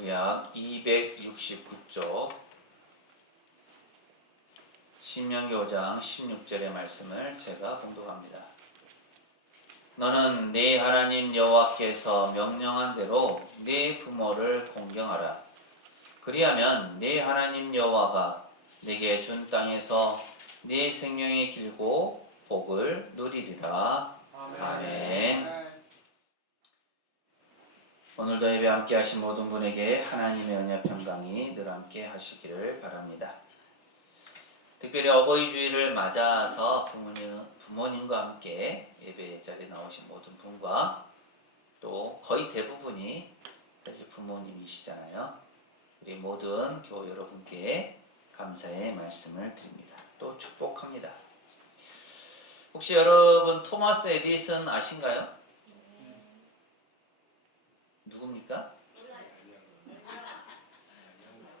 구약 269쪽 신명기 5장 16절의 말씀을 제가 봉독합니다. 너는 네 하나님 여호와께서 명령한 대로 네 부모를 공경하라. 그리하면 네 하나님 여호와가 네게 준 땅에서 네 생명이 길고 복을 누리리라. 아멘. 오늘도 예배 함께 하신 모든 분에게 하나님의 은혜 평강이 늘 함께 하시기를 바랍니다. 특별히 어버이 주일을 맞아서 부모님과 함께 예배 자리에 나오신 모든 분과 또 거의 대부분이 사실 부모님이시잖아요. 우리 모든 교우 여러분께 감사의 말씀을 드립니다. 또 축복합니다. 혹시 여러분 토마스 에디슨 아신가요? 누굽니까?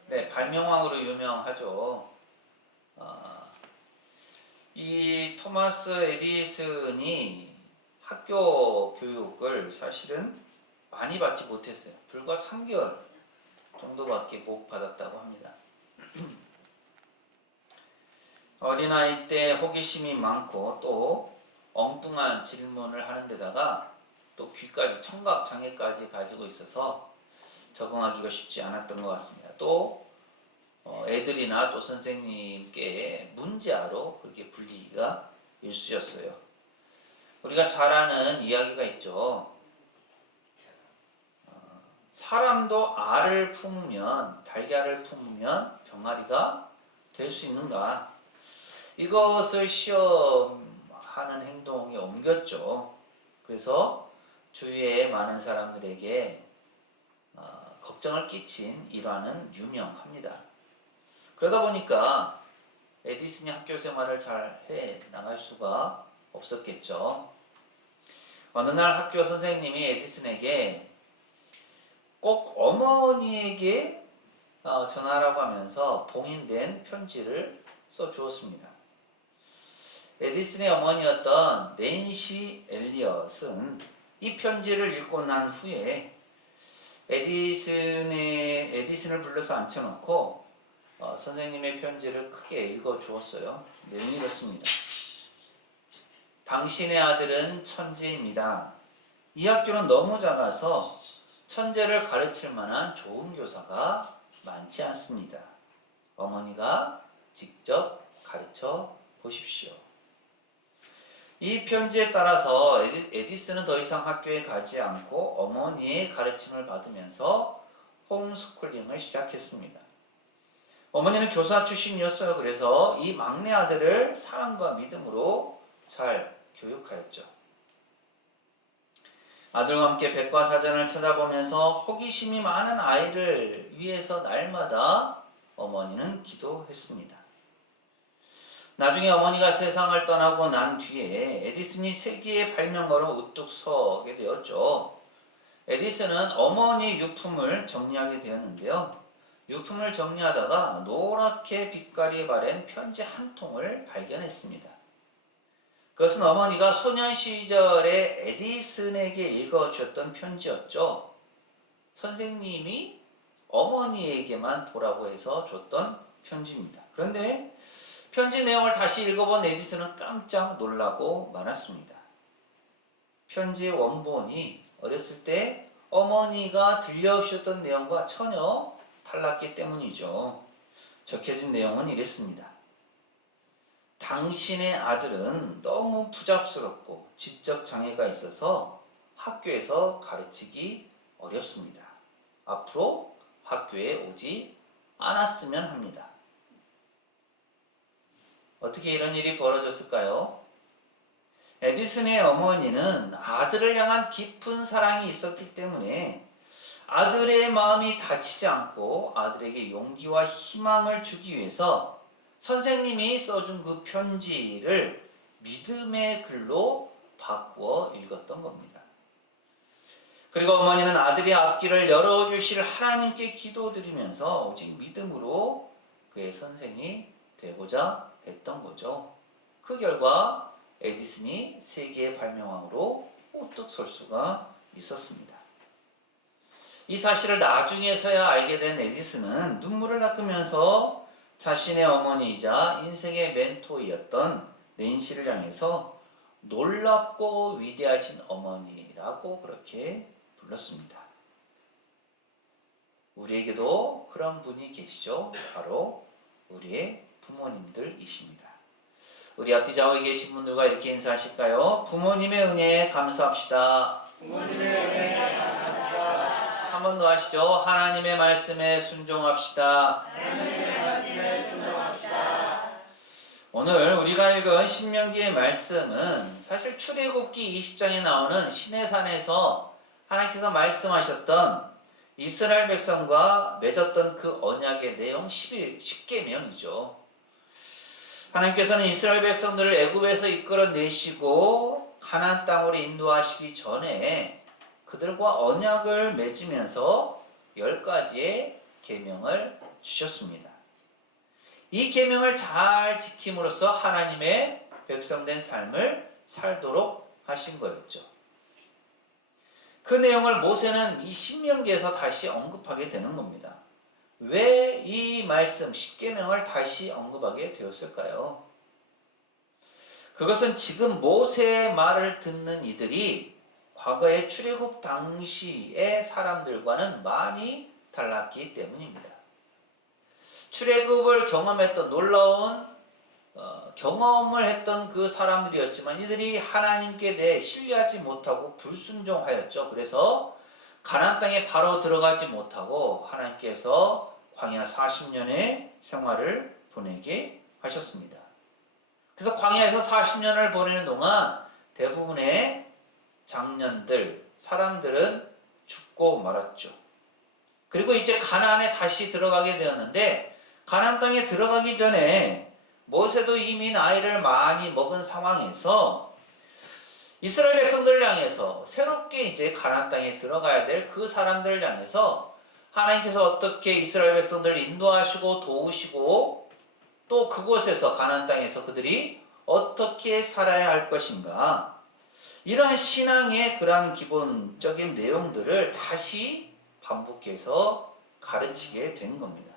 네, 발명왕으로 유명하죠. 이 토마스 에디슨이 학교 교육을 사실은 많이 받지 못했어요. 불과 3개월 정도밖에 보호받았다고 합니다. 어린아이 때 호기심이 많고 또 엉뚱한 질문을 하는 데다가 또 귀까지 청각장애까지 가지고 있어서 적응하기가 쉽지 않았던 것 같습니다. 또 애들이나 또 선생님께 문제아로 그렇게 불리기가 일쑤였어요. 우리가 잘 아는 이야기가 있죠. 사람도 알을 품으면, 달걀을 품으면 병아리가 될 수 있는가? 이것을 시험하는 행동에 옮겼죠. 그래서 주위의 많은 사람들에게 걱정을 끼친 일화는 유명합니다. 그러다 보니까 에디슨이 학교 생활을 잘 해 나갈 수가 없었겠죠. 어느 날 학교 선생님이 에디슨에게 꼭 어머니에게 전하라고 하면서 봉인된 편지를 써주었습니다. 에디슨의 어머니였던 낸시 엘리엇은 이 편지를 읽고 난 후에 에디슨을 불러서 앉혀놓고 선생님의 편지를 크게 읽어주었어요. 내용이 이렇습니다. 당신의 아들은 천재입니다. 이 학교는 너무 작아서 천재를 가르칠 만한 좋은 교사가 많지 않습니다. 어머니가 직접 가르쳐 보십시오. 이 편지에 따라서 에디슨은 더 이상 학교에 가지 않고 어머니의 가르침을 받으면서 홈스쿨링을 시작했습니다. 어머니는 교사 출신이었어요. 그래서 이 막내 아들을 사랑과 믿음으로 잘 교육하였죠. 아들과 함께 백과사전을 찾아보면서 호기심이 많은 아이를 위해서 날마다 어머니는 기도했습니다. 나중에 어머니가 세상을 떠나고 난 뒤에 에디슨이 세계의 발명가로 우뚝 서게 되었죠. 에디슨은 어머니 유품을 정리하게 되었는데요. 유품을 정리하다가 노랗게 빛깔이 바랜 편지 한 통을 발견했습니다. 그것은 어머니가 소년 시절에 에디슨에게 읽어주었던 편지였죠. 선생님이 어머니에게만 보라고 해서 줬던 편지입니다. 그런데 편지 내용을 다시 읽어본 에디슨은 깜짝 놀라고 말았습니다. 편지의 원본이 어렸을 때 어머니가 들려주셨던 내용과 전혀 달랐기 때문이죠. 적혀진 내용은 이랬습니다. 당신의 아들은 너무 부잡스럽고 지적 장애가 있어서 학교에서 가르치기 어렵습니다. 앞으로 학교에 오지 않았으면 합니다. 어떻게 이런 일이 벌어졌을까요? 에디슨의 어머니는 아들을 향한 깊은 사랑이 있었기 때문에 아들의 마음이 다치지 않고 아들에게 용기와 희망을 주기 위해서 선생님이 써준 그 편지를 믿음의 글로 바꾸어 읽었던 겁니다. 그리고 어머니는 아들의 앞길을 열어주실 하나님께 기도드리면서 오직 믿음으로 그의 선생이 되고자 했던 거죠. 그 결과 에디슨이 세계의 발명왕으로 우뚝 설 수가 있었습니다. 이 사실을 나중에서야 알게 된 에디슨은 눈물을 닦으면서 자신의 어머니이자 인생의 멘토이었던 낸시를 향해서 놀랍고 위대하신 어머니라고 그렇게 불렀습니다. 우리에게도 그런 분이 계시죠. 바로 우리의 부모님들이십니다. 우리 앞뒤 좌우에 계신 분들과 이렇게 인사하실까요? 부모님의 은혜에 감사합시다. 부모님의 은혜에 감사합시다. 한 번 더 하시죠. 하나님의 말씀에 순종합시다. 하나님의 말씀에 순종합시다. 오늘 우리가 읽은 신명기의 말씀은 사실 출애굽기 20장에 나오는 시내산에서 하나님께서 말씀하셨던 이스라엘 백성과 맺었던 그 언약의 내용 10계명이죠. 하나님께서는 이스라엘 백성들을 애굽에서 이끌어내시고 가나안 땅으로 인도하시기 전에 그들과 언약을 맺으면서 10가지의 계명을 주셨습니다. 이 계명을 잘 지킴으로써 하나님의 백성된 삶을 살도록 하신 거였죠. 그 내용을 모세는 이 신명기에서 다시 언급하게 되는 겁니다. 왜 이 말씀 10계명을 다시 언급하게 되었을까요? 그것은 지금 모세의 말을 듣는 이들이 과거의 출애굽 당시의 사람들과는 많이 달랐기 때문입니다. 출애굽을 경험했던 놀라운 경험을 했던 그 사람들이었지만 이들이 하나님께 대해 신뢰하지 못하고 불순종하였죠. 그래서 가나안 땅에 바로 들어가지 못하고 하나님께서 광야 40년의 생활을 보내게 하셨습니다. 그래서 광야에서 40년을 보내는 동안 대부분의 장년들, 사람들은 죽고 말았죠. 그리고 이제 가나안에 다시 들어가게 되었는데 가나안 땅에 들어가기 전에 모세도 이미 나이를 많이 먹은 상황에서 이스라엘 백성들을 향해서 새롭게 이제 가나안 땅에 들어가야 될 그 사람들을 향해서 하나님께서 어떻게 이스라엘 백성들을 인도하시고 도우시고 또 그곳에서 가나안 땅에서 그들이 어떻게 살아야 할 것인가, 이러한 신앙의 그러한 기본적인 내용들을 다시 반복해서 가르치게 된 겁니다.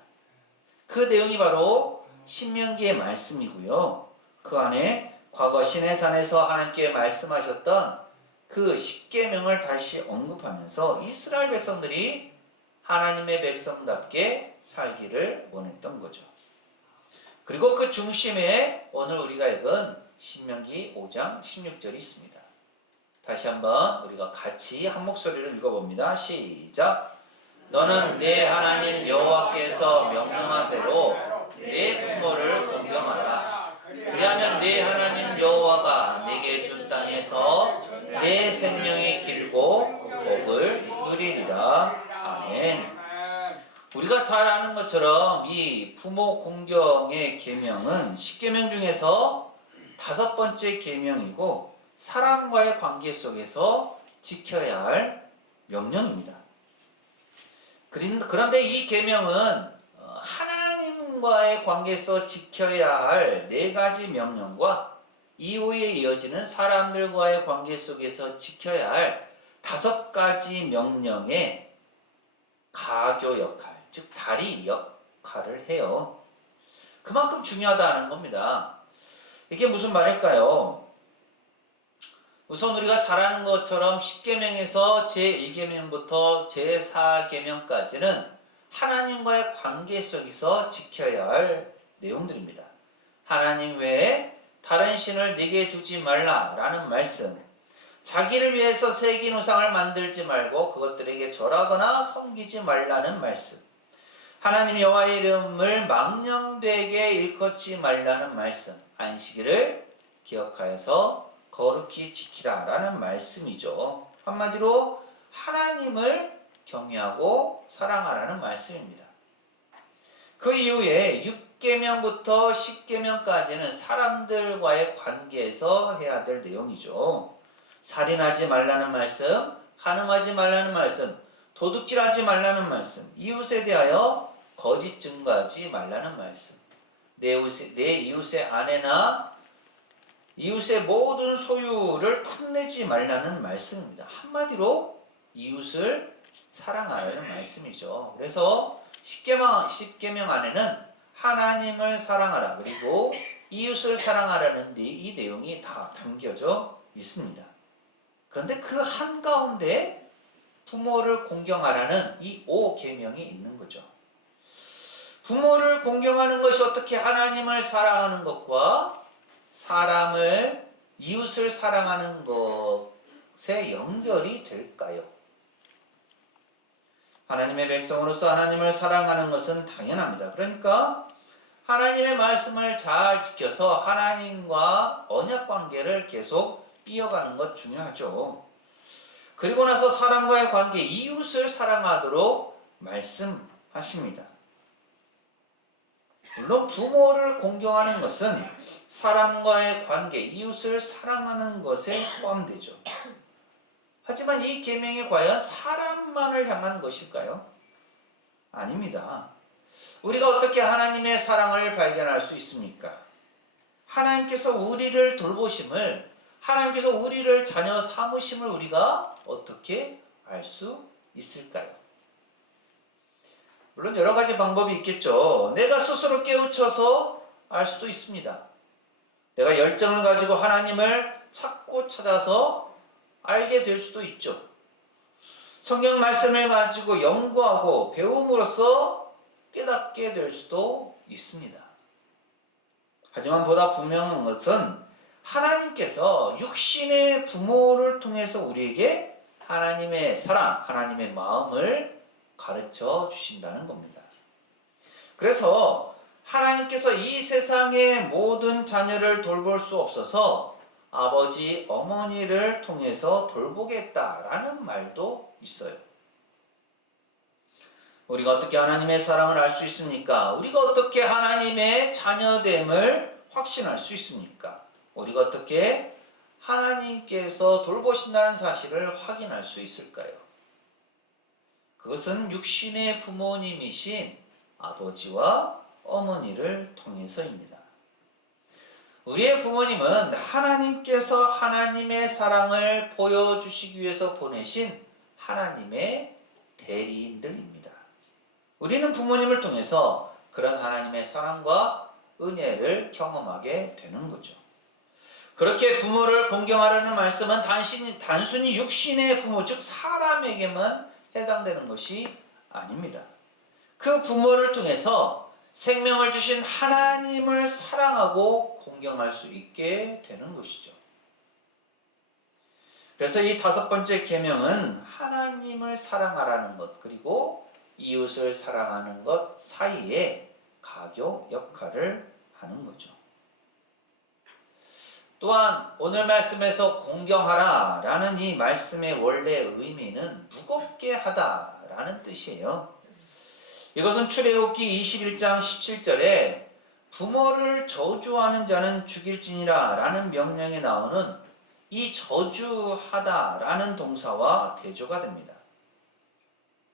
그 내용이 바로 신명기의 말씀이고요. 그 안에 과거 시내산에서 하나님께 말씀하셨던 그 10계명을 다시 언급하면서 이스라엘 백성들이 하나님의 백성답게 살기를 원했던 거죠. 그리고 그 중심에 오늘 우리가 읽은 신명기 5장 16절이 있습니다. 다시 한번 우리가 같이 한 목소리를 읽어봅니다. 시작. 너는 내 하나님 여호와께서 명령한 대로 내 부모를 공경하라. 그리하면 내 하나님 여호와가 내게 준 땅에서 내 생명이 길고 복을 누리리라. 아멘. 우리가 잘 아는 것처럼 이 부모 공경의 계명은 10계명 중에서 5번째 계명이고 사람과의 관계 속에서 지켜야 할 명령입니다. 그런데 이 계명은 하나님과의 관계에서 지켜야 할 4가지 명령과 이후에 이어지는 사람들과의 관계 속에서 지켜야 할 5가지 명령의 가교 역할, 즉 다리 역할을 해요. 그만큼 중요하다는 겁니다. 이게 무슨 말일까요? 우선 우리가 잘 아는 것처럼 10계명에서 제1계명부터 제4계명까지는 하나님과의 관계 속에서 지켜야 할 내용들입니다. 하나님 외에 다른 신을 네게 두지 말라라는 말씀, 자기를 위해서 새긴 우상을 만들지 말고 그것들에게 절하거나 섬기지 말라는 말씀, 하나님 여호와의 이름을 망령되게 일컫지 말라는 말씀, 안식일을 기억하여서 거룩히 지키라 라는 말씀이죠. 한마디로 하나님을 경외하고 사랑하라는 말씀입니다. 그 이후에 6계명부터 10계명까지는 사람들과의 관계에서 해야 될 내용이죠. 살인하지 말라는 말씀, 간음하지 말라는 말씀, 도둑질하지 말라는 말씀, 이웃에 대하여 거짓 증거하지 말라는 말씀, 내 이웃의 아내나 이웃의 모든 소유를 탐내지 말라는 말씀입니다. 한마디로 이웃을 사랑하라는 말씀이죠. 그래서 십계명 안에는 하나님을 사랑하라 그리고 이웃을 사랑하라는 이 내용이 다 담겨져 있습니다. 그런데 그 한가운데 부모를 공경하라는 이 5계명이 있는 거죠. 부모를 공경하는 것이 어떻게 하나님을 사랑하는 것과 이웃을 사랑하는 것에 연결이 될까요? 하나님의 백성으로서 하나님을 사랑하는 것은 당연합니다. 그러니까 하나님의 말씀을 잘 지켜서 하나님과 언약 관계를 계속 이어가는 것 중요하죠. 그리고 나서 사람과의 관계, 이웃을 사랑하도록 말씀하십니다. 물론 부모를 공경하는 것은 사람과의 관계, 이웃을 사랑하는 것에 포함되죠. 하지만 이 계명이 과연 사람만을 향한 것일까요? 아닙니다. 우리가 어떻게 하나님의 사랑을 발견할 수 있습니까? 하나님께서 우리를 돌보심을, 하나님께서 우리를 자녀 삼으심을 우리가 어떻게 알 수 있을까요? 물론 여러 가지 방법이 있겠죠. 내가 스스로 깨우쳐서 알 수도 있습니다. 내가 열정을 가지고 하나님을 찾고 찾아서 알게 될 수도 있죠. 성경 말씀을 가지고 연구하고 배움으로써 깨닫게 될 수도 있습니다. 하지만 보다 분명한 것은 하나님께서 육신의 부모를 통해서 우리에게 하나님의 사랑, 하나님의 마음을 가르쳐 주신다는 겁니다. 그래서 하나님께서 이 세상의 모든 자녀를 돌볼 수 없어서 아버지, 어머니를 통해서 돌보겠다라는 말도 있어요. 우리가 어떻게 하나님의 사랑을 알 수 있습니까? 우리가 어떻게 하나님의 자녀됨을 확신할 수 있습니까? 우리가 어떻게 하나님께서 돌보신다는 사실을 확인할 수 있을까요? 그것은 육신의 부모님이신 아버지와 어머니를 통해서입니다. 우리의 부모님은 하나님께서 하나님의 사랑을 보여주시기 위해서 보내신 하나님의 대리인들입니다. 우리는 부모님을 통해서 그런 하나님의 사랑과 은혜를 경험하게 되는 거죠. 그렇게 부모를 공경하라는 말씀은 단순히 육신의 부모, 즉 사람에게만 해당되는 것이 아닙니다. 그 부모를 통해서 생명을 주신 하나님을 사랑하고 공경할 수 있게 되는 것이죠. 그래서 이 5번째 계명은 하나님을 사랑하라는 것 그리고 이웃을 사랑하는 것 사이에 가교 역할을 하는 거죠. 또한 오늘 말씀에서 공경하라 라는 이 말씀의 원래 의미는 무겁게 하다 라는 뜻이에요. 이것은 출애굽기 21장 17절에 부모를 저주하는 자는 죽일지니라 라는 명령에 나오는 이 저주하다 라는 동사와 대조가 됩니다.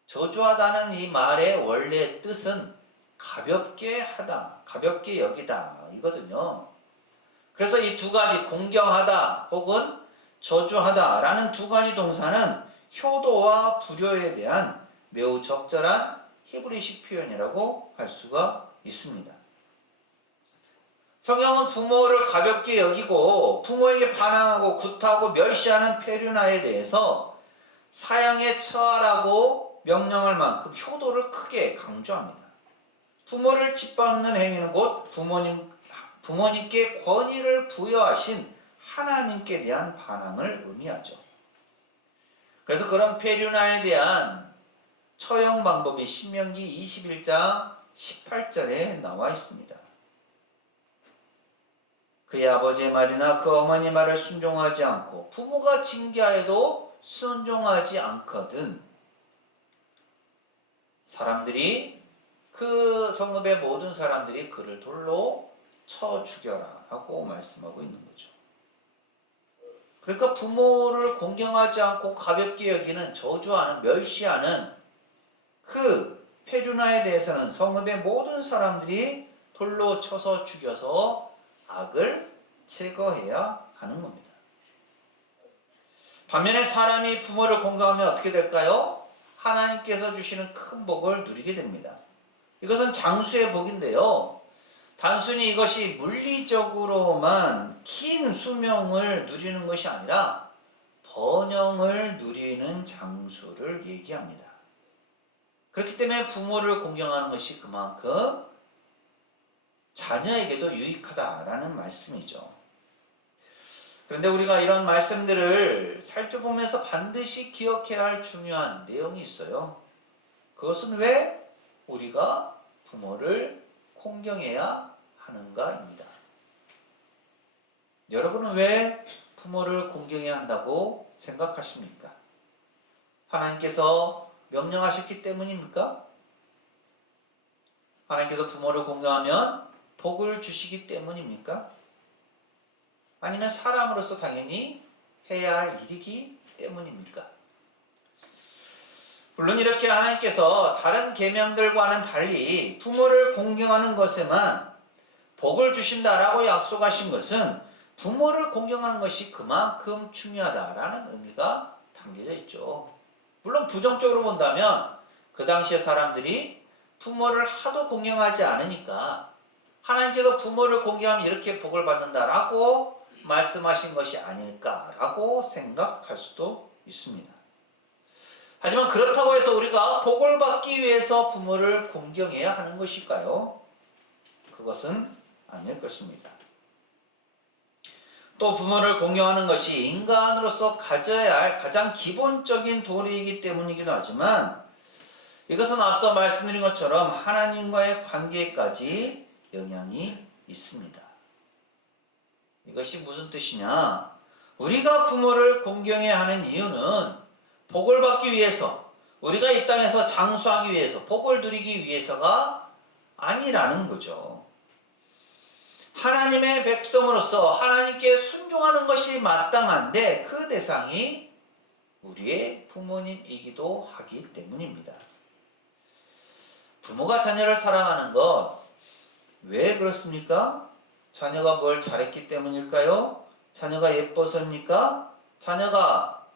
저주하다는 이 말의 원래 뜻은 가볍게 하다, 가볍게 여기다 이거든요. 그래서 이 두 가지 공경하다 혹은 저주하다 라는 두 가지 동사는 효도와 불효에 대한 매우 적절한 히브리식 표현이라고 할 수가 있습니다. 성경은 부모를 가볍게 여기고 부모에게 반항하고 굿하고 멸시하는 페류나에 대해서 사형에 처하라고 명령할 만큼 효도를 크게 강조합니다. 부모를 짓밟는 행위는 곧 부모님께 권위를 부여하신 하나님께 대한 반항을 의미하죠. 그래서 그런 페류나에 대한 처형 방법이 신명기 21장 18절에 나와 있습니다. 그의 아버지의 말이나 그 어머니 말을 순종하지 않고 부모가 징계하여도 순종하지 않거든 사람들이 그 성읍의 모든 사람들이 그를 돌로 쳐 죽여라 하고 말씀하고 있는 거죠. 그러니까 부모를 공경하지 않고 가볍게 여기는 저주하는 멸시하는 그 페류나에 대해서는 성읍의 모든 사람들이 돌로 쳐서 죽여서 악을 제거해야 하는 겁니다. 반면에 사람이 부모를 공경하면 어떻게 될까요? 하나님께서 주시는 큰 복을 누리게 됩니다. 이것은 장수의 복인데요. 단순히 이것이 물리적으로만 긴 수명을 누리는 것이 아니라 번영을 누리는 장수를 얘기합니다. 그렇기 때문에 부모를 공경하는 것이 그만큼 자녀에게도 유익하다라는 말씀이죠. 그런데 우리가 이런 말씀들을 살펴보면서 반드시 기억해야 할 중요한 내용이 있어요. 그것은 왜 우리가 부모를 공경해야 하는가입니다. 여러분은 왜 부모를 공경해야 한다고 생각하십니까? 하나님께서 명령하셨기 때문입니까? 하나님께서 부모를 공경하면 복을 주시기 때문입니까? 아니면 사람으로서 당연히 해야 할 일이기 때문입니까? 물론 이렇게 하나님께서 다른 계명들과는 달리 부모를 공경하는 것에만 복을 주신다라고 약속하신 것은 부모를 공경하는 것이 그만큼 중요하다라는 의미가 담겨져 있죠. 물론 부정적으로 본다면 그 당시의 사람들이 부모를 하도 공경하지 않으니까 하나님께서 부모를 공경하면 이렇게 복을 받는다라고 말씀하신 것이 아닐까라고 생각할 수도 있습니다. 하지만 그렇다고 해서 우리가 복을 받기 위해서 부모를 공경해야 하는 것일까요? 그것은 아닐 것입니다. 또 부모를 공경하는 것이 인간으로서 가져야 할 가장 기본적인 도리이기 때문이기도 하지만 이것은 앞서 말씀드린 것처럼 하나님과의 관계까지 영향이 있습니다. 이것이 무슨 뜻이냐? 우리가 부모를 공경해야 하는 이유는 복을 받기 위해서, 우리가 이 땅에서 장수하기 위해서, 복을 누리기 위해서가 아니라는 거죠. 하나님의 백성으로서 하나님께 순종하는 것이 마땅한데 그 대상이 우리의 부모님이기도 하기 때문입니다. 부모가 자녀를 사랑하는 것, 왜 그렇습니까? 자녀가 뭘 잘했기 때문일까요? 자녀가 예뻐서입니까? 자녀가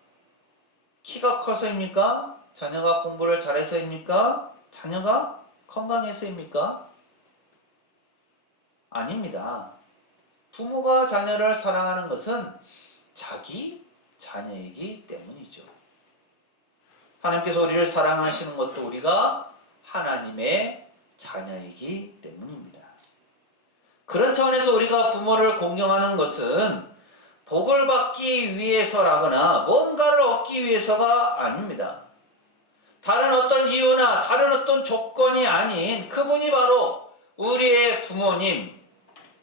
키가 커서입니까? 자녀가 공부를 잘해서입니까? 자녀가 건강해서입니까? 아닙니다. 부모가 자녀를 사랑하는 것은 자기 자녀이기 때문이죠. 하나님께서 우리를 사랑하시는 것도 우리가 하나님의 자녀이기 때문입니다. 그런 차원에서 우리가 부모를 공경하는 것은 복을 받기 위해서라거나 뭔가를 얻기 위해서가 아닙니다. 다른 어떤 이유나 다른 어떤 조건이 아닌 그분이 바로 우리의 부모님,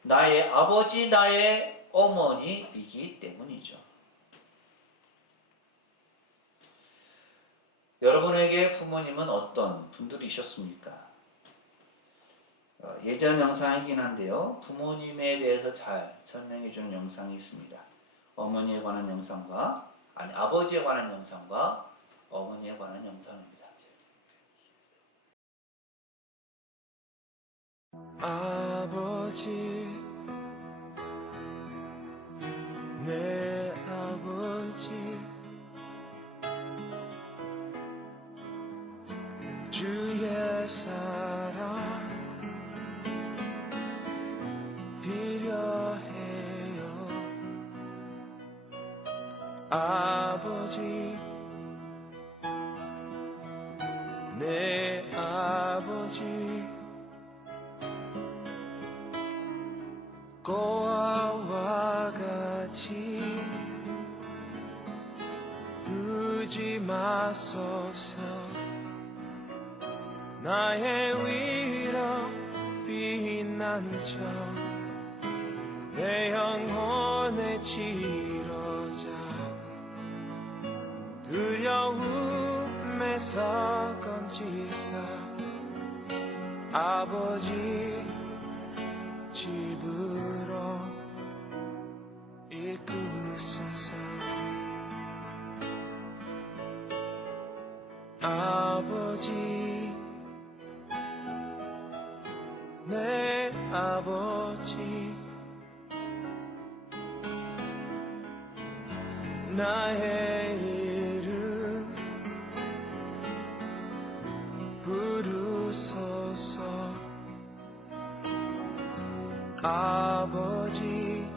나의 아버지, 나의 어머니이기 때문이죠. 여러분에게 부모님은 어떤 분들이셨습니까? 예전 영상이긴 한데요. 부모님에 대해서 잘 설명해 주는 영상이 있습니다. 어머니에 관한 영상과 아버지에 관한 영상과 어머니에 관한 영상입니다. 아버지, 내 아버지, 주의 사랑 필요해요. 아버지, 내 아버지, 고아와 같이 두지 마소서. 나의 위로 빛난 점 내 영혼의 치료자. 두려움에서 건지사 아버지 집으로 이끄소서. 아버지, 내 아버지, 나의 이름 아버지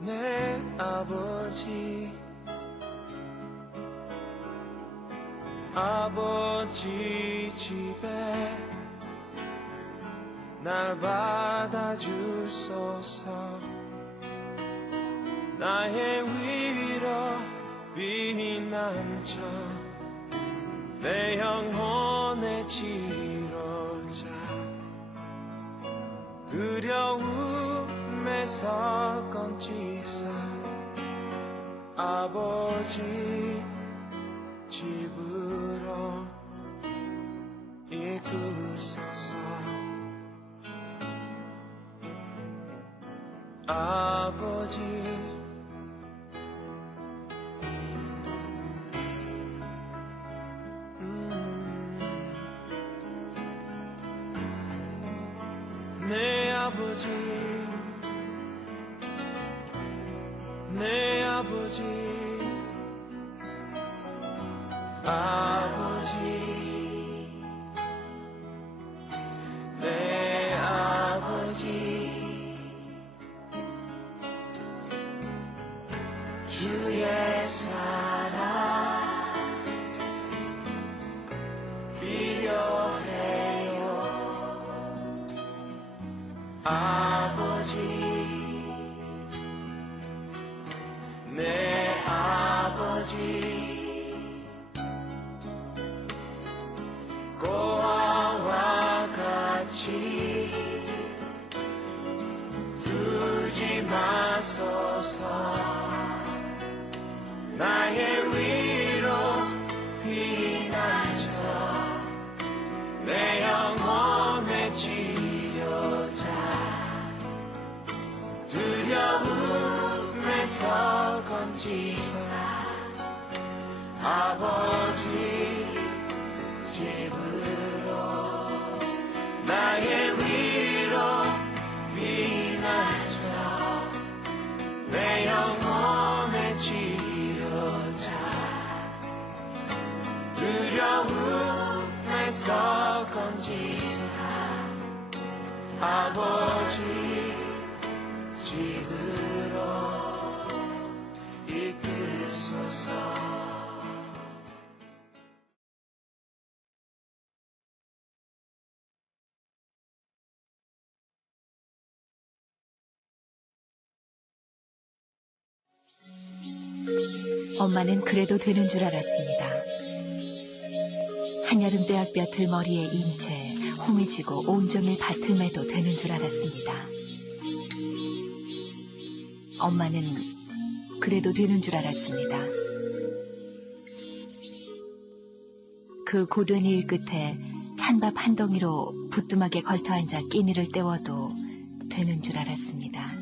내 아버지 아버지 집에 날 받아주소서 나의 위로 피난처 내 영혼의 지로자 두려움에서 건지사 아버지 집으로 이끄소서 아버지 내 아버지 내 아버지 아버지 내 아버지 주의 사랑 필요해요 아버지 내 아버지 고아와 같이 두지 마소서 나의 위로 피난처 내 영혼의 치료자 두려움에서 건지사 아버지 집으로 나의 위로 피난처 내 영혼의 치료자 두려움에서 건지사 아버지 집으로 이끌소서 엄마는 그래도 되는 줄 알았습니다. 한여름 떼약볕을 머리에 인 채 호미지고 온종일 밭을 매도 되는 줄 알았습니다. 엄마는 그래도 되는 줄 알았습니다. 그 고된 일 끝에 찬밥 한 덩이로 부뚜막에 걸터앉아 끼니를 때워도 되는 줄 알았습니다.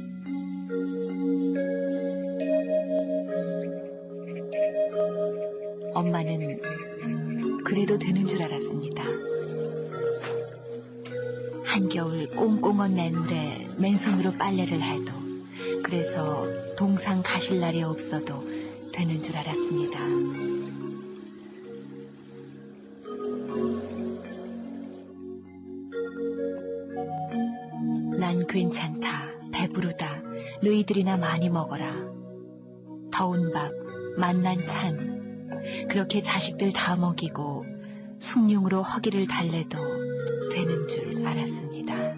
엄마는 그래도 되는 줄 알았습니다. 한겨울 꽁꽁 낸 물에 맨손으로 빨래를 해도 그래서 동상 가실 날이 없어도 되는 줄 알았습니다. 난 괜찮다, 배부르다, 너희들이나 많이 먹어라. 더운 밥, 맛난 찬, 그렇게 자식들 다 먹이고 숭늉으로 허기를 달래도 되는 줄 알았습니다.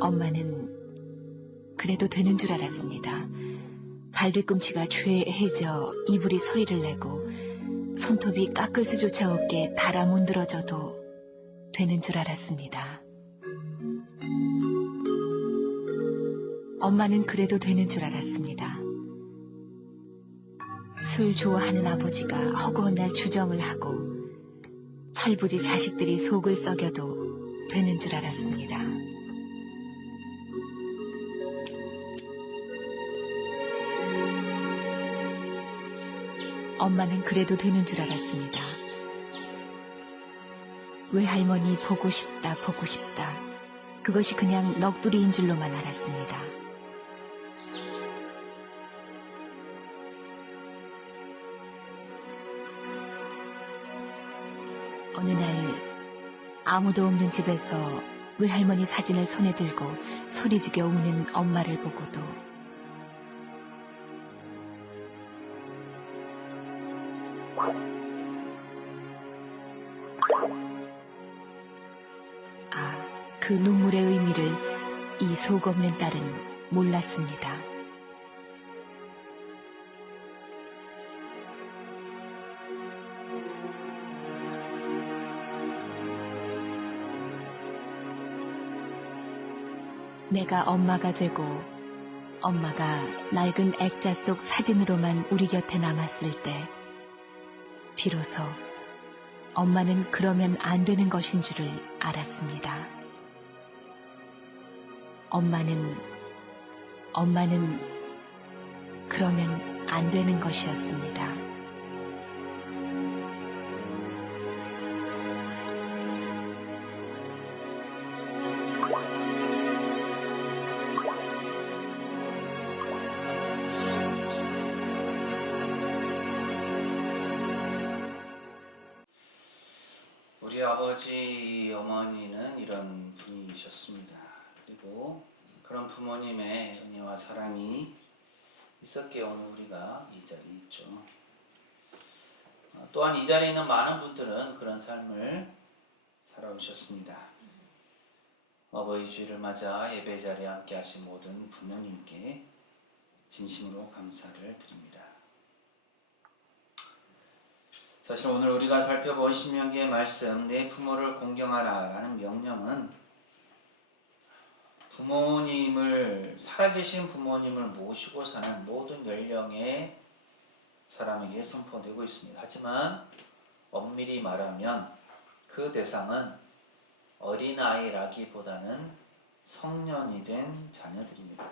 엄마는 그래도 되는 줄 알았습니다. 발뒤꿈치가 죄해져 이불이 소리를 내고 손톱이 깎을 수조차 없게 달아 문드러져도 되는 줄 알았습니다. 엄마는 그래도 되는 줄 알았습니다. 술 좋아하는 아버지가 허구한 날 주정을 하고 철부지 자식들이 속을 썩여도 되는 줄 알았습니다. 엄마는 그래도 되는 줄 알았습니다. 외할머니 보고 싶다, 보고 싶다. 그것이 그냥 넋두리인 줄로만 알았습니다. 어느 날 아무도 없는 집에서 외할머니 사진을 손에 들고 소리지게 우는 엄마를 보고도 그 눈물의 의미를 이 속 없는 딸은 몰랐습니다. 내가 엄마가 되고 엄마가 낡은 액자 속 사진으로만 우리 곁에 남았을 때 비로소 엄마는 그러면 안 되는 것인 줄을 알았습니다. 엄마는 그러면 안 되는 것이었습니다. 우리 아버지, 어머니는 이런 분이셨습니다. 그리고 그런 부모님의 은혜와 사랑이 있었기에 오늘 우리가 이 자리에 있죠. 또한 이 자리에 있는 많은 분들은 그런 삶을 살아오셨습니다. 어버이 주일을 맞아 예배 자리에 함께 하신 모든 부모님께 진심으로 감사를 드립니다. 사실 오늘 우리가 살펴본 신명기의 말씀, 내 부모를 공경하라 라는 명령은 살아계신 부모님을 모시고 사는 모든 연령의 사람에게 선포되고 있습니다. 하지만 엄밀히 말하면 그 대상은 어린아이라기보다는 성년이 된 자녀들입니다.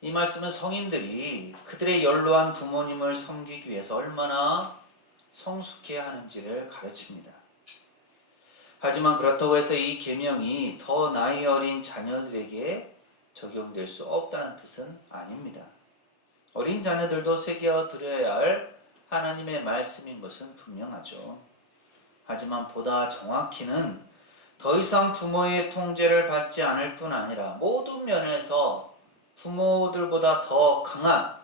이 말씀은 성인들이 그들의 연로한 부모님을 섬기기 위해서 얼마나 성숙해야 하는지를 가르칩니다. 하지만 그렇다고 해서 이 계명이 더 나이 어린 자녀들에게 적용될 수 없다는 뜻은 아닙니다. 어린 자녀들도 새겨 들어야 할 하나님의 말씀인 것은 분명하죠. 하지만 보다 정확히는 더 이상 부모의 통제를 받지 않을 뿐 아니라 모든 면에서 부모들보다 더 강한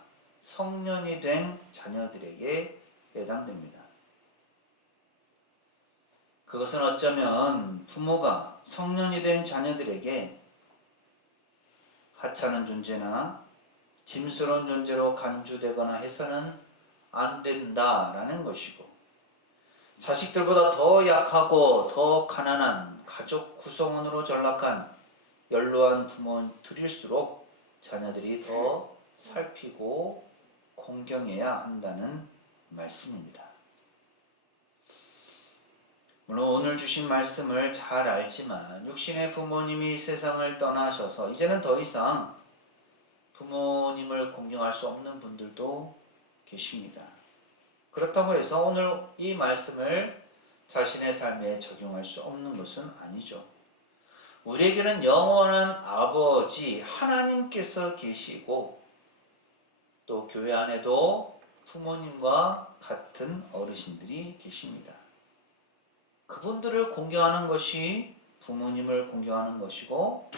성년이 된 자녀들에게 해당됩니다. 그것은 어쩌면 부모가 성년이 된 자녀들에게 하찮은 존재나 짐스러운 존재로 간주되거나 해서는 안 된다라는 것이고, 자식들보다 더 약하고 더 가난한 가족 구성원으로 전락한 연로한 부모들일수록 자녀들이 더 살피고 공경해야 한다는 말씀입니다. 물론 오늘 주신 말씀을 잘 알지만 육신의 부모님이 세상을 떠나셔서 이제는 더 이상 부모님을 공경할 수 없는 분들도 계십니다. 그렇다고 해서 오늘 이 말씀을 자신의 삶에 적용할 수 없는 것은 아니죠. 우리에게는 영원한 아버지 하나님께서 계시고 또 교회 안에도 부모님과 같은 어르신들이 계십니다. 그분들을 공경하는 것이 부모님을 공경하는 것이고,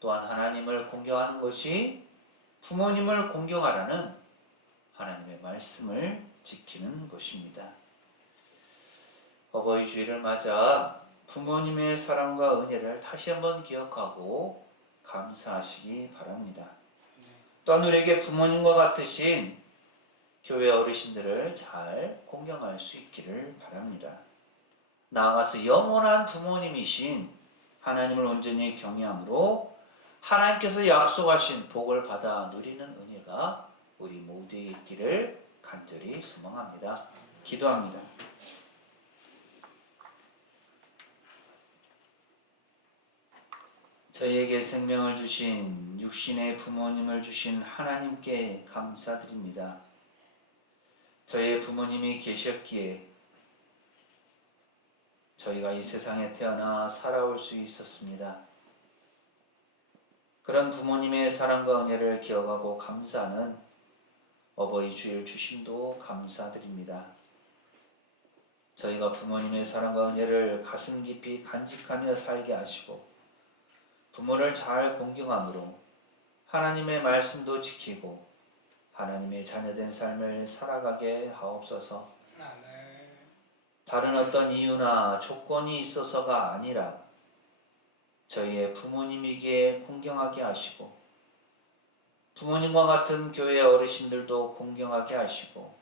또한 하나님을 공경하는 것이 부모님을 공경하라는 하나님의 말씀을 지키는 것입니다. 어버이 주일을 맞아 부모님의 사랑과 은혜를 다시 한번 기억하고 감사하시기 바랍니다. 또한 우리에게 부모님과 같으신 교회 어르신들을 잘 공경할 수 있기를 바랍니다. 나아가서 영원한 부모님이신 하나님을 온전히 경외함으로 하나님께서 약속하신 복을 받아 누리는 은혜가 우리 모두에게 있기를 간절히 소망합니다. 기도합니다. 저희에게 생명을 주신 육신의 부모님을 주신 하나님께 감사드립니다. 저희의 부모님이 계셨기에 저희가 이 세상에 태어나 살아올 수 있었습니다. 그런 부모님의 사랑과 은혜를 기억하고 감사하는 어버이 주일 주심도 감사드립니다. 저희가 부모님의 사랑과 은혜를 가슴 깊이 간직하며 살게 하시고 부모를 잘 공경함으로 하나님의 말씀도 지키고 하나님의 자녀된 삶을 살아가게 하옵소서. 다른 어떤 이유나 조건이 있어서가 아니라 저희의 부모님이기에 공경하게 하시고 부모님과 같은 교회 어르신들도 공경하게 하시고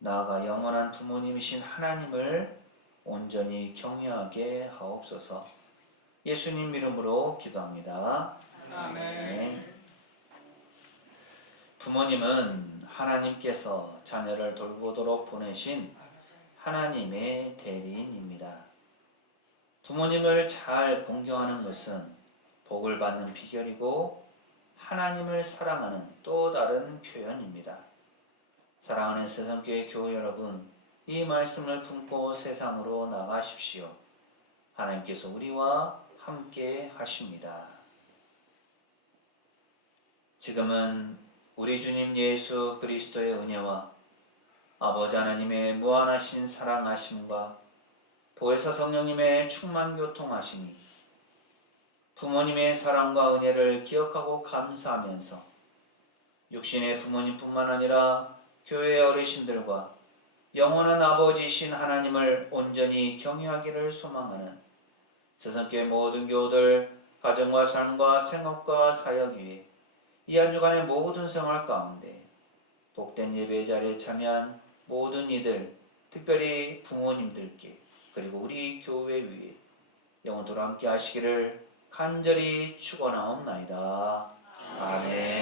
나아가 영원한 부모님이신 하나님을 온전히 경외하게 하옵소서. 예수님 이름으로 기도합니다. 아멘. 부모님은 하나님께서 자녀를 돌보도록 보내신 하나님의 대리인입니다. 부모님을 잘 공경하는 것은 복을 받는 비결이고 하나님을 사랑하는 또 다른 표현입니다. 사랑하는 세상교회 교회 여러분, 이 말씀을 품고 세상으로 나가십시오. 하나님께서 우리와 함께 하십니다. 지금은 우리 주님 예수 그리스도의 은혜와 아버지 하나님의 무한하신 사랑하심과 보혜사 성령님의 충만 교통하심이 부모님의 사랑과 은혜를 기억하고 감사하면서 육신의 부모님뿐만 아니라 교회 어르신들과 영원한 아버지이신 하나님을 온전히 경외하기를 소망하는 세상교회 모든 교우들 가정과 삶과 생업과 사역 위에 이 한 주간의 모든 생활 가운데 복된 예배 자리에 참여한 모든 이들, 특별히 부모님들께 그리고 우리 교회 위에 영원토록 함께 하시기를 간절히 축원하옵나이다. 아멘.